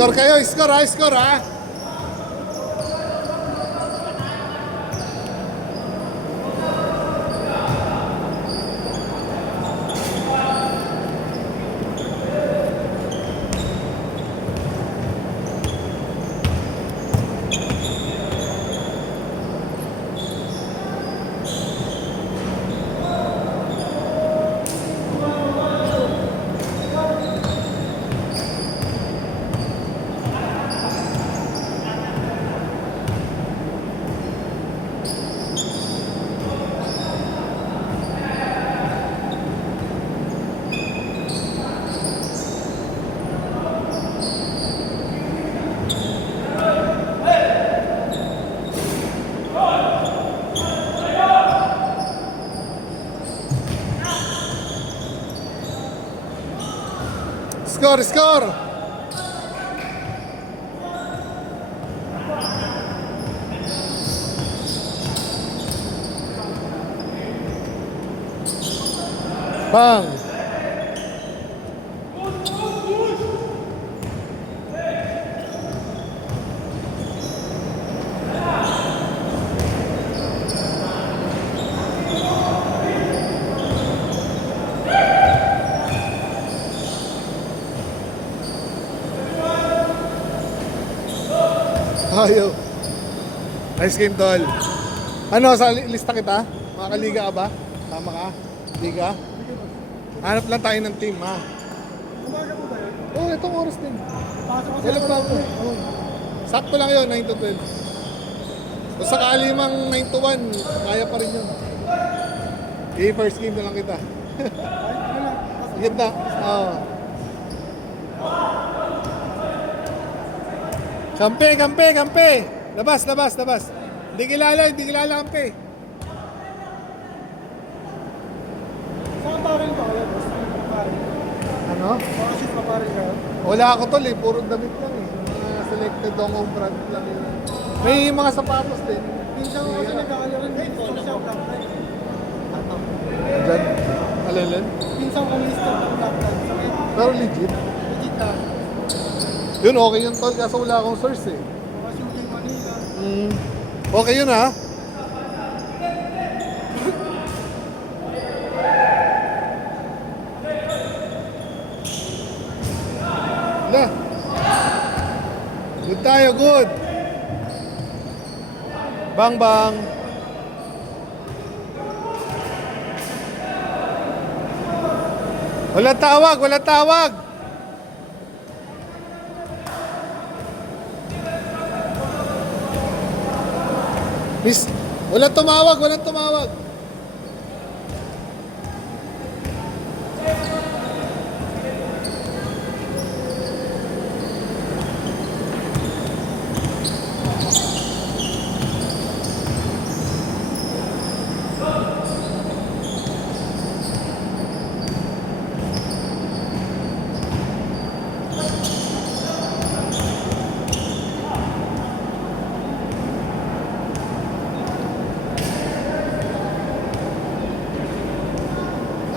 Score kayo, score ha, score ha. Score, score! Bang! Ayaw. Nice game, tol. Ano, sa lista kita? Makakaliga ka ba? Tama ka? Liga? Hanap lang tayo ng team, ha? Umaga po ba yun? Oo, itong oras din. Pasok kasi Walang bago. Oo. Sakto lang yun, 9 to 12. Kung sakali mang 9 to 1, kaya pa rin yun. Okay, first game na lang kita. Ganda. Oo. Kampe, kampe, kampe! Labas, labas, labas. Hindi kilala kampe. Saan parang ba kayo? Basta yung parang. Ano? Baka shoot pa parang kayo? Wala ako tol eh, puro damit lang eh. Mga selected dong brand lang yun. May mga sapatos din. Minsan ko kasi nagkakala rin dito sa shop lang. Andyan? Alalan? Minsan ko lista ng laptop. Pero legit. Legit na. Yun, okay yun tol, kaso wala akong source eh. Baka shooting Manila. Okay yun ha. Wala. Good tayo, good. Bang bang. Wala tawag, wala tawag. Miss, walang tumawag, walang tumawag.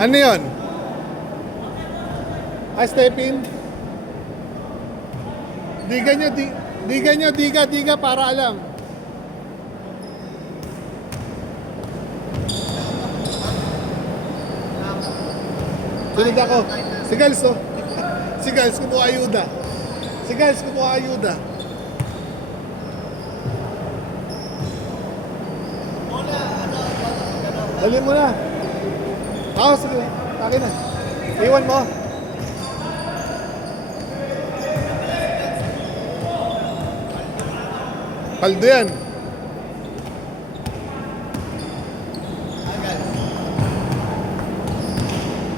Ano yun? Step in. Diga para alam. Sunod ako. Si Gals, oh. Si Gals, kumuha ayuda. Si Gals, kumuha ayuda. Dali mo na. Oo, sige. Akin na. Iwan mo. Paldo yan.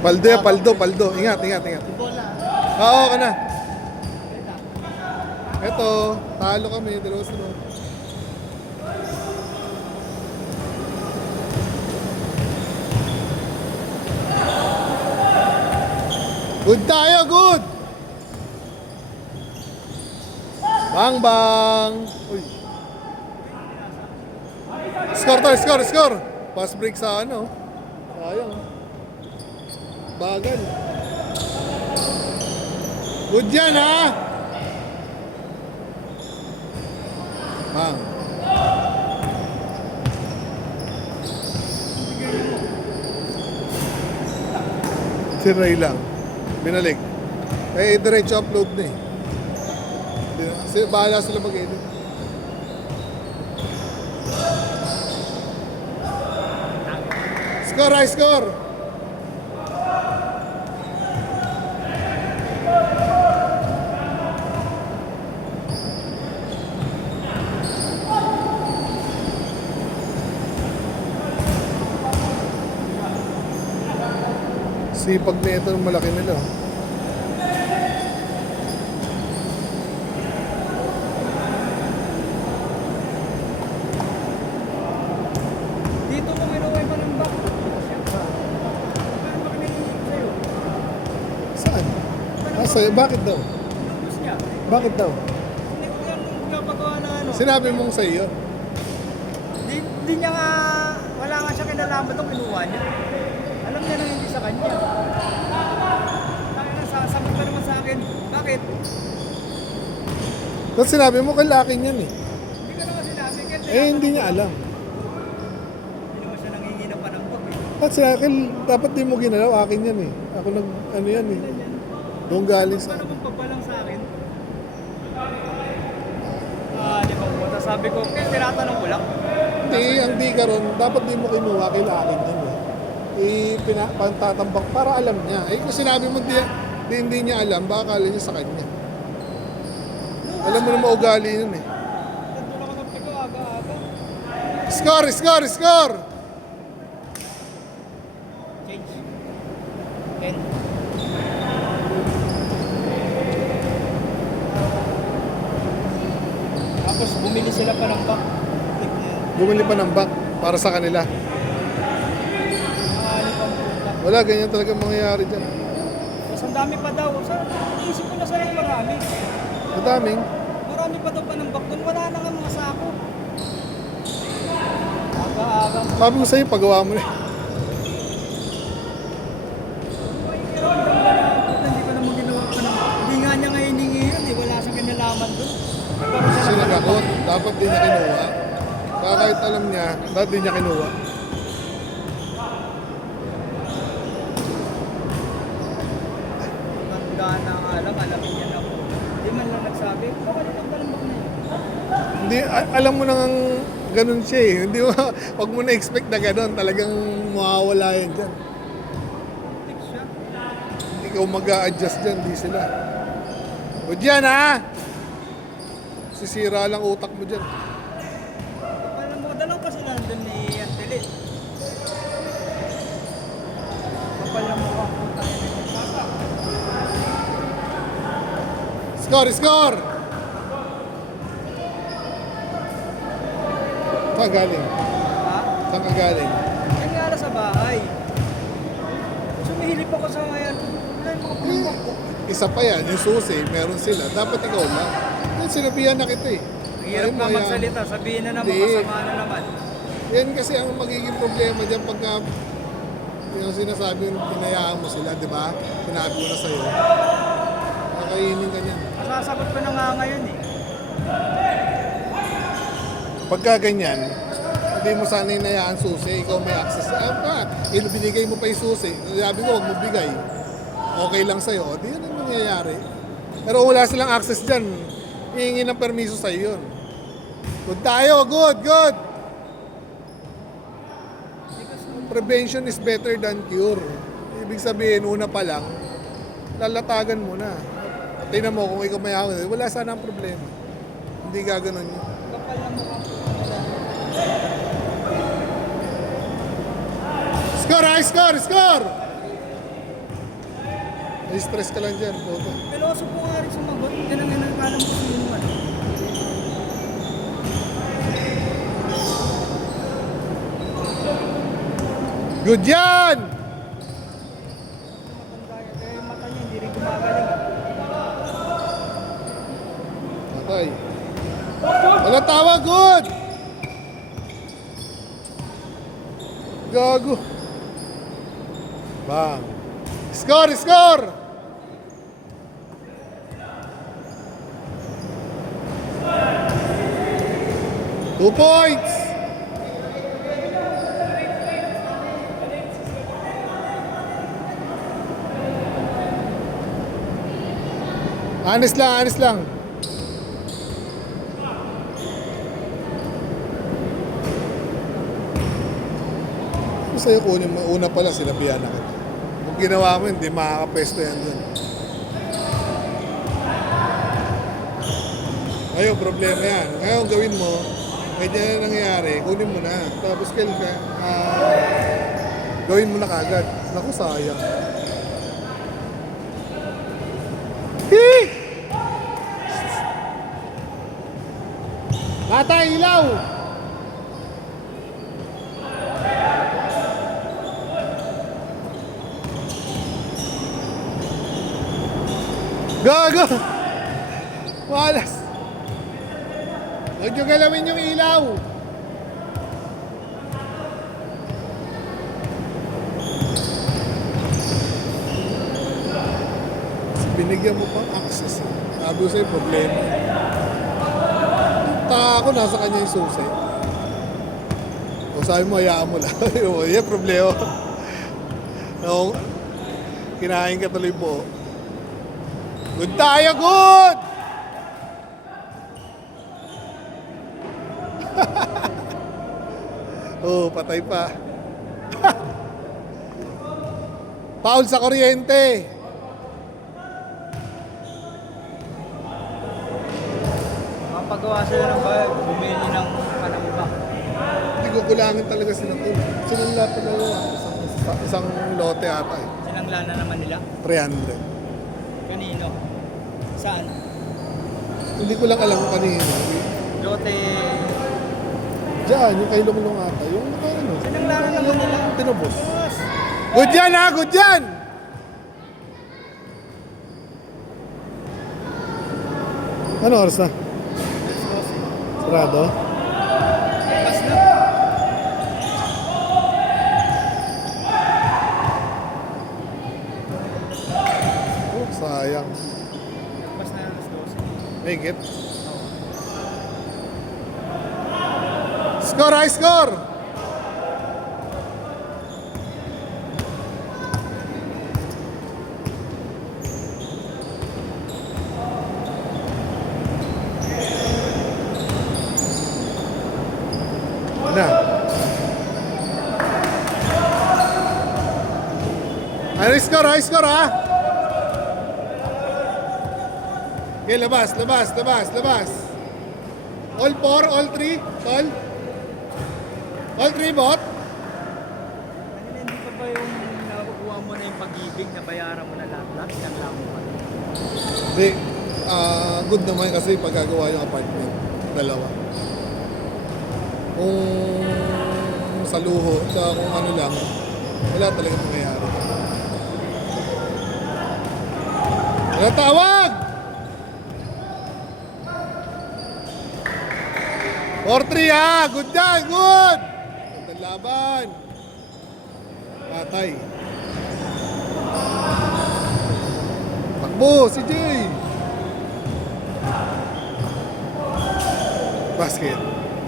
Paldo yan, paldo. Ingat. Oo, ka na. Eto, talo kami. Dalawa sunod. Good tayo, good! Bang, bang! Uy. Score! Pass break sa ano. Sayang. Bagal. Good yan, ha? Si Ray lang. Binalik. Eh, diretso upload na eh. Bahala sila mag-edit. Score, high score! Sipag na ito ng malaki nila. Dito kung inuwi pa ng back. Ano ba kami sa'yo? Saan? Ah, sa'yo. Bakit daw? Lubos niya. Bakit daw? Hindi ko yan pinapagawa na ano. Sinabi mong sa'yo. Di niya nga, wala nga siya kinalaman doon, kinuha niya. Alam niya na hindi sa kanya. Sasagot ka naman sa akin, bakit? Tapos sinabi mo kalakin yan eh. Hindi ka naman sinabi. Eh, hindi niya alam. Hindi naman siya nangingi ng panampag eh. At sa akin, dapat di mo ginalaw, akin yan eh. Ako nag, ano yan eh. Doon galing sa... Ano naman pagbalang sa akin? Di ba po? Sabi ko, kaya tinatanong ko lang. Hindi, ang di ka ron, dapat di mo kinuha, kailangan yan eh. Pantatambak para alam niya. Eh, kung sinabi mo hindi niya alam, baka akala niya sa kanya. Alam mo naman ugali yun eh. Nandun ako ng pigo, aga-aga. Score, score, score! Change. 10. Tapos bumili sila pa ng back. Bumili pa ng back para sa kanila. Wala, ganyan talaga mangyayari dyan. Tapos ang dami pa daw. Isip ko na sana yung marami. Madaming. Marami pa daw pa ng back doon. Wala na nga mga sako. Aga-aga. Sabi ko sa'yo, pagawa mo na. Hindi ko naman ginawa ka ng back. Hindi nga niya nga hiningi yun. Wala siyang kinalaman doon. Sinagagot, dapat di niya kinuha. Kaya kahit alam niya, dapat di niya kinuha. Tanda na nga alam, alamin niya na ako. Hindi man lang nagsabi, bakit ang balambak na yun? Hindi, alam mo nang ganun siya eh. Hindi mo, wag mo na-expect na ganun. Talagang mawawala yan dyan. Fix siya. Ikaw mag-a-adjust dyan, di sila. O dyan ha! Sisira lang utak mo dyan. Parang mga dalaw kasi nandun ni Antelit. Kapal na mukha. Score, score! Saan galing? Ha? Saan ka galing? Nangyari sa bahay. Sumihilip ako sa ngayon. Wala yung mga pulmbak ko. Isa pa yan, yung susi, meron sila. Dapat ikaw lang. Yan, sinabihan na kita eh. Ang hirap Ayaw na mo, magsalita, sabihin na naman, Hindi. masama na naman. Yan kasi ang magiging problema dyan pagka yung sinasabi yung tinayaan mo sila, di ba? Sinabi ko na sa'yo. Kakainin ka niyan. Masasagot ko na nga ngayon eh. Pagka ganyan, hindi mo sana inayaan susi, ikaw may access. Binigay mo pa yung susi. Sabi ko, huwag mo bigay. Okay lang sa'yo. Di yun ang nangyayari. Pero wala silang access dyan. Hihingi ng permiso sa'yo yun. Good tayo, good, good! Prevention is better than cure. Ibig sabihin, una pa lang, lalatagan mo na. Tingnan mo kung ikaw may hawak, wala sana ang problema. Hindi gaganon yun. Kapal na mukha. Score, high score, score! May stress ka lang dyan, Boto. Piloso po nga rin sumagot. Yan ang inakalam ko sa yung ano. Good yan! Matanda yan. Kaya yung mata niya hindi rin gumagaling. Patay. Wala tawa, good! Gago. Bang. Score, score! Two points! Honest lang, honest lang. Sa'yo kunin mo, una pala sinabihan na kita. Kung ginawa mo, hindi makakapesto yan dun. Ngayon, problema yan. Ngayon, gawin mo, ganyan na nangyayari, kunin mo na. Tapos gawin mo na kagad. Naku, sayang. Hee! Bata, ilaw! Gago! Malas! Huwag nyo galawin yung ilaw! Binigyan mo pang access. Sabi ko sa'yo, problema. Ako, nasa kanya yung susi. O sabi mo, hayaan mo lang. Yan, problema. No, kinain ka tuloy po. Good tayo, good! Oh, patay pa. Foul sa kuryente. Pagawa sila ng bahay, bumili ng panamba. Hindi ko kulangin talaga silang ulo. Silang lahat talaga. Isang lote ata eh. Sinangla na naman nila. 300. Kanino? Saan? Hindi ko lang alam kung kanino. Lote. Diyan, yung kay Lunglong ata. Yung ano. Sinangla na naman nila. Tinubos. Good yan ha! Good yan! Ano oras na? Sarado? Pas na. Oh, sayang. Pas na alas 12. Make it. Score, high score! Na. High score, high score ha! Okay, labas, labas, labas, labas. All 4, all 3, tol? All 3 bot? Kanina hindi pa ba yung nakukuha mo na yung pag-ibig na bayaran mo na lahat-lahat? Yan lang mo pa. Hindi. Good naman kasi pagkagawa yung apartment. Dalawa. Kung sa luho, sa kung ano lang, wala talaga mangyayari. Wala tawag! 4-3 ha! Good yan! Good! Gandang laban! Patay. Takbo! Si Jay! Basket.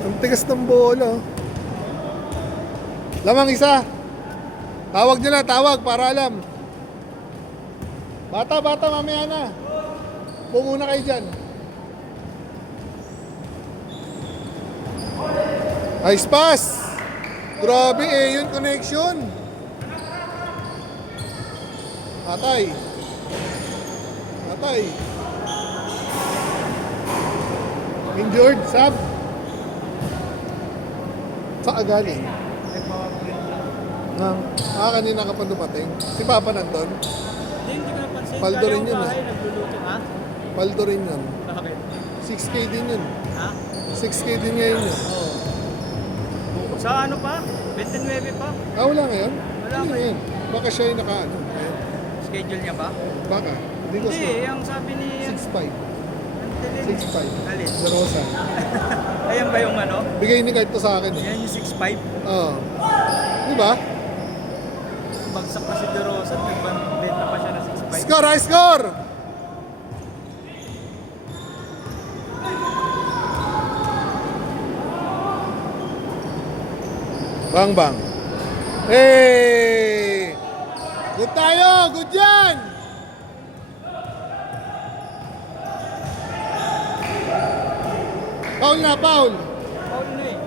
Ang tigas ng bola. Lamang isa. Tawag nyo na, tawag para alam. Bata, bata, mamaya na. Pumuna kayo dyan. Ice pass. Grabe eh, yun connection. Atay. Atay. Injured, sab. Saan galing? Kanina ka pa dumating. Si Papa nandun. Hindi ko napansin. Paldo rin yun, bahay, nagluluto, ha? Paldo rin yun. Bakit? 6K din yun. Ha? 6K din ngayon yun. Oo. Sa ano pa? 29 pa? Wala ngayon? Wala Ano ngayon. ngayon? Baka siya yung nakaano. Ngayon. Schedule niya ba? Baka. Hindi ko Hindi, yung sabi ni... 6'5". 6'5". Alin? Sa Rosa. Ayan ba yung ano? Bigay ni Kurt to sa akin eh. Yan yung 6'5". Oo. Di ba? Bagsak na si De Rosa, nagbenta pa siya ng 6'5". Score! High score! Bang bang. Hey! Good tayo! Good yan! Foul na, foul. Paul na eh.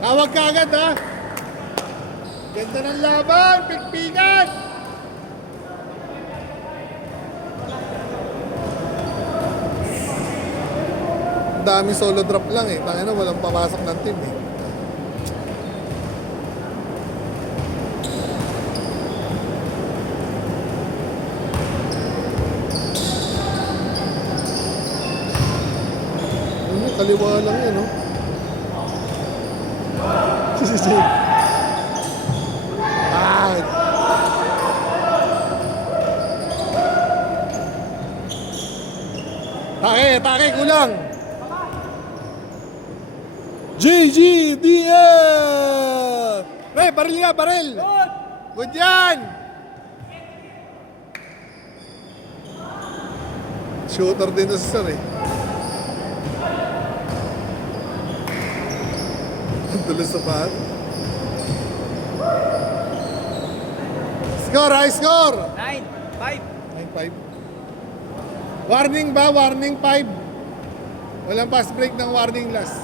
Tawag ka agad, ha? Ganda ng laban, pikpikan. Daming solo drop lang eh. Tangina, walang papasok ng team eh. Ano, kaliwa lang yan, no? Ah. Take, kulang. GGDL! Pre, baril nga, baril! Good yan! Shooter din to si Sir eh. Ang tulos sa paan. Score, high score! 9-5. 9-5. Warning ba? Warning 5. Walang pass break ng warning last.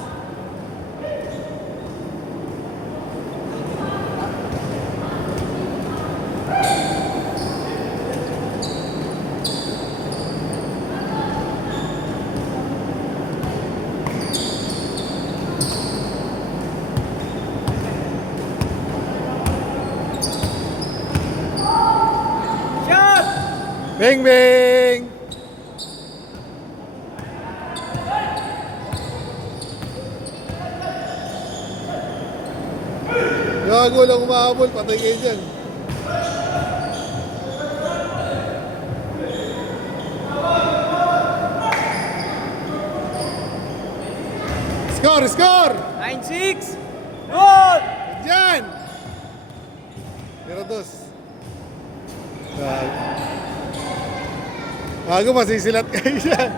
Shot! Bing, bing! Gago lang umahabol, patay kayo dyan. Score, score! 9-6. Good! Dyan! Pero dos. Gago. Gago, masisilat kayo dyan.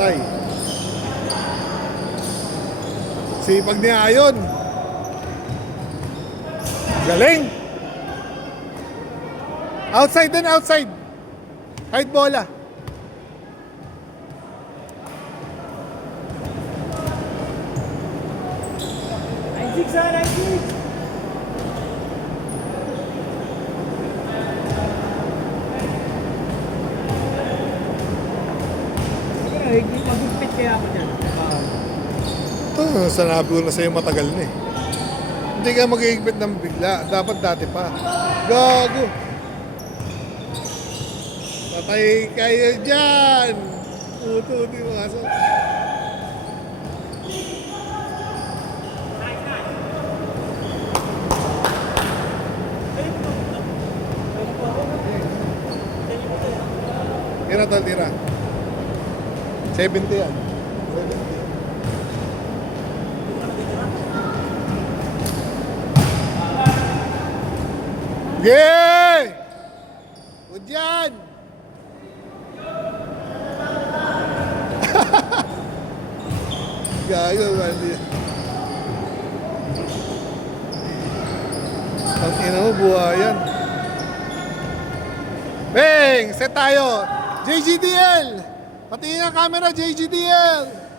Patay. Sipag niya ayon. Galing. Outside din, outside. Kahit bola. Nine-six. Magugpit kaya ako dyan. Ito, sanabi ko na sa'yo matagal na eh. Hindi ka mag-iigpit ng bigla. Dapat dati pa. Gago. Patay kayo dyan. Puto, di mo kaso. Tira tol, tira. 70 yan. 70. Yay! Good yan! Gago, mali. Ang ina mo, buhayan. Bang! Set tayo! JGDL! Patingin ang camera, JGDL!